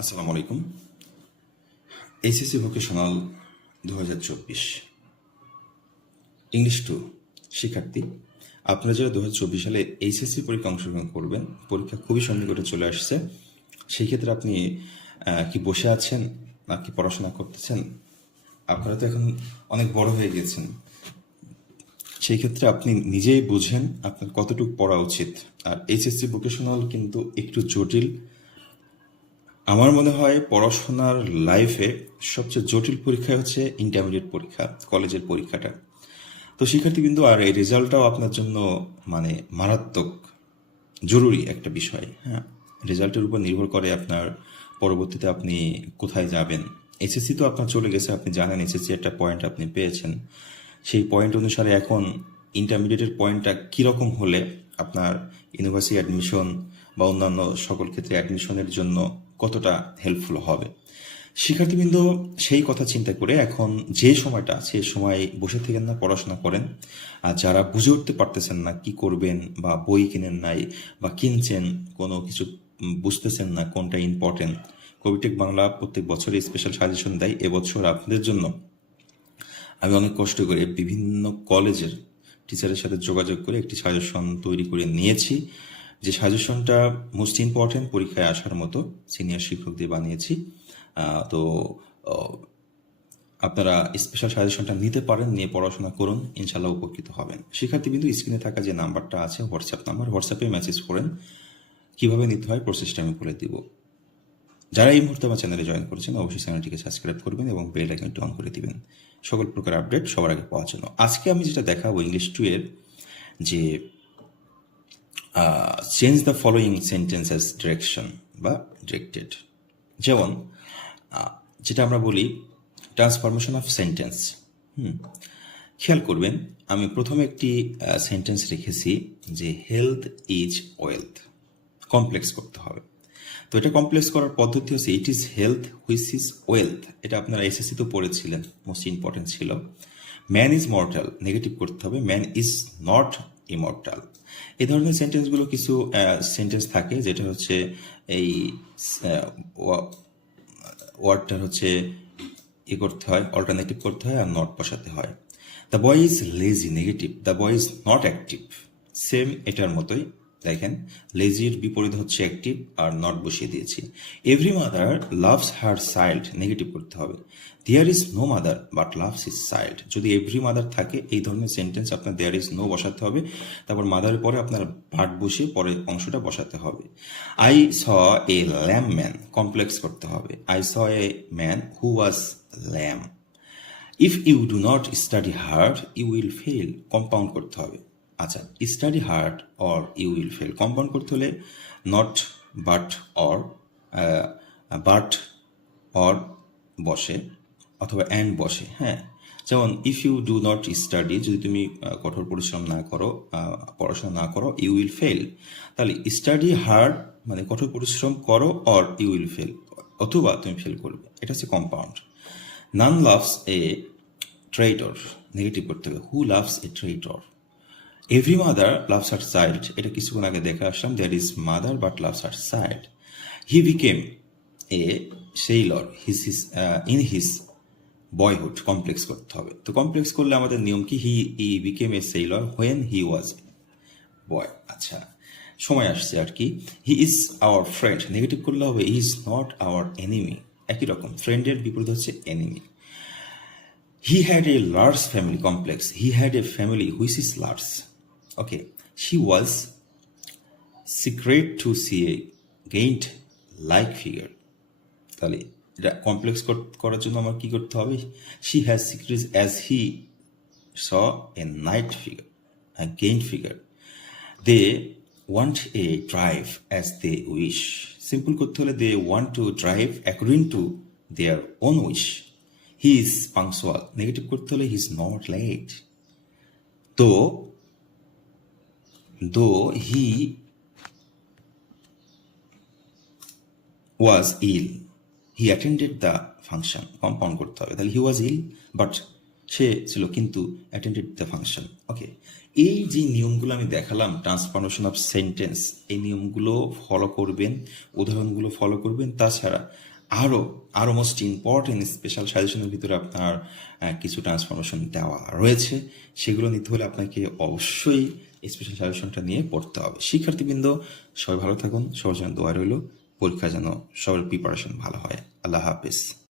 আসসালামু আলাইকুম। HSC vocational দু হাজার চব্বিশ। ইংলিশ টু শিক্ষার্থী, আপনারা যারা দু হাজার চব্বিশ সালে এইচএসসি পরীক্ষা অংশগ্রহণ করবেন, পরীক্ষা খুবই সন্নিকটে চলে আসছে। সেই ক্ষেত্রে আপনি কি বসে আছেন নাকি পড়াশোনা করতেছেন? আপনারা তো এখন অনেক বড় হয়ে গেছেন সেই ক্ষেত্রে আপনি নিজেই বুঝেন আপনার কতটুকু পড়া উচিত। আর এইচএসসি ভোকেশনাল কিন্তু একটু জটিল। আমার মনে হয় পড়াশোনার লাইফে সবচেয়ে জটিল পরীক্ষা হচ্ছে ইন্টারমিডিয়েট পরীক্ষা কলেজের পরীক্ষাটা। তো শিক্ষার্থী বিন্দু আর এই রেজাল্টটাও আপনার জন্য মানে মারাত্মক জরুরি একটা বিষয় হ্যাঁ? রেজাল্টের উপর নির্ভর করে আপনার পরবর্তীতে আপনি কোথায় যাবেন। এসএসসি তো আপনার চলে গেছে, আপনি জানেন এসএসসি একটা পয়েন্ট আপনি পেয়েছেন। সেই পয়েন্ট অনুসারে এখন ইন্টারমিডিয়েটের পয়েন্টটা কীরকম হলে আপনার ইউনিভার্সিটি অ্যাডমিশন বা অন্যান্য সকল ক্ষেত্রে অ্যাডমিশনের জন্য কতটা হেল্পফুল হবে। শিক্ষার্থীবৃন্দ সেই কথা চিন্তা করে এখন যে সময়টা সে সময় বসে থেকেন না, পড়াশোনা করেন। আর যারা বুঝে উঠতে পারতেছেন না কি করবেন বা বই কিনেন নাই বা কিনছেন, কোনো কিছু বুঝতেছেন না কোনটা ইম্পর্টেন্ট কবিটেক বাংলা প্রত্যেক বছরই স্পেশাল সাজেশন দেয় এবছর আপনাদের জন্য। আমি অনেক কষ্ট করে বিভিন্ন কলেজের টিচারের সাথে যোগাযোগ করে একটি সাজেশন তৈরি করে নিয়েছি। যে সাজেশনটা মোস্ট ইম্পর্টেন্ট পরীক্ষায় আসার মতো সিনিয়র শিক্ষক দিয়ে বানিয়েছি তো আপনারা স্পেশাল সাজেশনটা নিতে পারেন, নিয়ে পড়াশোনা করুন ইনশাল্লাহ উপকৃত হবেন। শিক্ষার্থী বিন্দু স্ক্রিনে থাকা যে নাম্বারটা আছে হোয়াটসঅ্যাপ নাম্বার হোয়াটসঅ্যাপে মেসেজ করেন, কীভাবে নিতে হয় প্রসেসটা আমি বলে দিব। যারা এই মুহূর্তে আমার চ্যানেলে জয়েন করেছেন, অবশ্যই চ্যানেলটিকে সাবস্ক্রাইব করবেন এবং বেল আইকনটি অন করে দিবেন। সকল প্রকার আপডেট সবার আগে পাওয়ার জন্য। আজকে আমি যেটা দেখাবো ইংলিশ টু এর যে change the following sentences direction বা ডিরেক্টেড যেমন যেটা আমরা বলি ট্রান্সফরমেশন অফ সেন্টেন্স হুম? খেয়াল করবেন, আমি প্রথমে একটি সেন্টেন্স রেখেছি যে হেলথ ইজ ওয়েলথ কমপ্লেক্স করতে হবে। তো এটা কমপ্লেক্স করার পদ্ধতি হচ্ছে it is health which is wealth এটা আপনারা এসএসসি তো পড়েছিলেন মোস্ট ইম্পর্টেন্ট ছিল। ম্যান ইজ মর্টাল নেগেটিভ করতে হবে। ম্যান ইজ নট ইমর্টাল এই ধরনের সেন্টেন্সগুলো কিছু সেন্টেন্স থাকে যেটা হচ্ছে এই ওয়ার্ডটার হচ্ছে ই করতে হয় অল্টারনেটিভ করতে হয় আর নট বসাতে হয়। The boy is lazy negative the boy is not active same এটার মতোই। দেখেন লেজির বিপরীত হচ্ছে অ্যাক্টিভ আর নট বসিয়ে দিয়েছি। Every mother loves her child negative করতে হবে। There is no mother but loves is child যদি এভরি মাদার থাকে, এই ধরনের সেন্টেন্স আপনার দেয়ার ইজ নো বসাতে হবে। তারপর মাদারের পরে আপনার ভাট বসিয়ে পরে অংশটা বসাতে হবে। I saw a lame man complex করতে হবে। I saw a man who was lame if you do not study hard you will fail compound করতে হবে। আচ্ছা study hard or you will fail compound করতে হলে not but or but or বসে অথবা and বসে হ্যাঁ? যেমন if you do not study যদি তুমি কঠোর পরিশ্রম না করো পড়াশোনা না করো ইউ উইল ফেল তাহলে স্টাডি হার্ড মানে কঠোর পরিশ্রম করো অর ইউ উইল ফেল অথবা তুমি ফেল করবে। এটা হচ্ছে compound none loves a traitor negative করতে হবে। Who loves a traitor every mother loves her child এটা কিছুক্ষণ আগে দেখে আসলাম there is mother but loves her child he became a sailor his his in his boyhood complex করতে হবে। তো complex করলে আমাদের নিয়ম কি? He E became a sailor when he was boy আচ্ছা সময় আসছে আর কি। He is our friend negative করলে হবে he is not our enemy একই রকম ফ্রেন্ডের বিপরীত হচ্ছে enemy he had a large family complex He had a family which is large. Okay. She was secret to see a gained like figure. তাহলে এটা complex করার জন্য আমার কি করতে হবে? She has secret as he saw a knight figure gain figure they want a drive as they wish simple করতে হলে they want to drive according to their own wish he is punctual negative করতে হলে he is not late তো দো হি was ill. He attended the function. Compound করতে হবে। তাহলে হি ওয়াজ ইল, but সে ছিল কিন্তু অ্যাটেন্ডেড দ্য ফাংশন। ওকে। এই যে নিয়মগুলো আমি দেখালাম, ট্রান্সফরমেশন অফ সেন্টেন্স, এই নিয়মগুলো ফলো করবেন, উদাহরণগুলো ফলো করবেন। তাছাড়া আরও আরও মোস্ট ইম্পর্টেন্ট স্পেশাল সাজেশনের ভিতরে আপনার কিছু ট্রান্সফরমেশন দেওয়া রয়েছে। সেগুলো নিতে হলে আপনাকে অবশ্যই স্পেশাল সাজেশনটা নিয়ে পড়তে হবে। শিক্ষার্থীবৃন্দ, সবাই ভালো থাকুন, সবার জন্য দোয়া রইল। পরীক্ষা যেন সবার প্রিপারেশন ভালো হয়। আল্লাহ হাফিজ।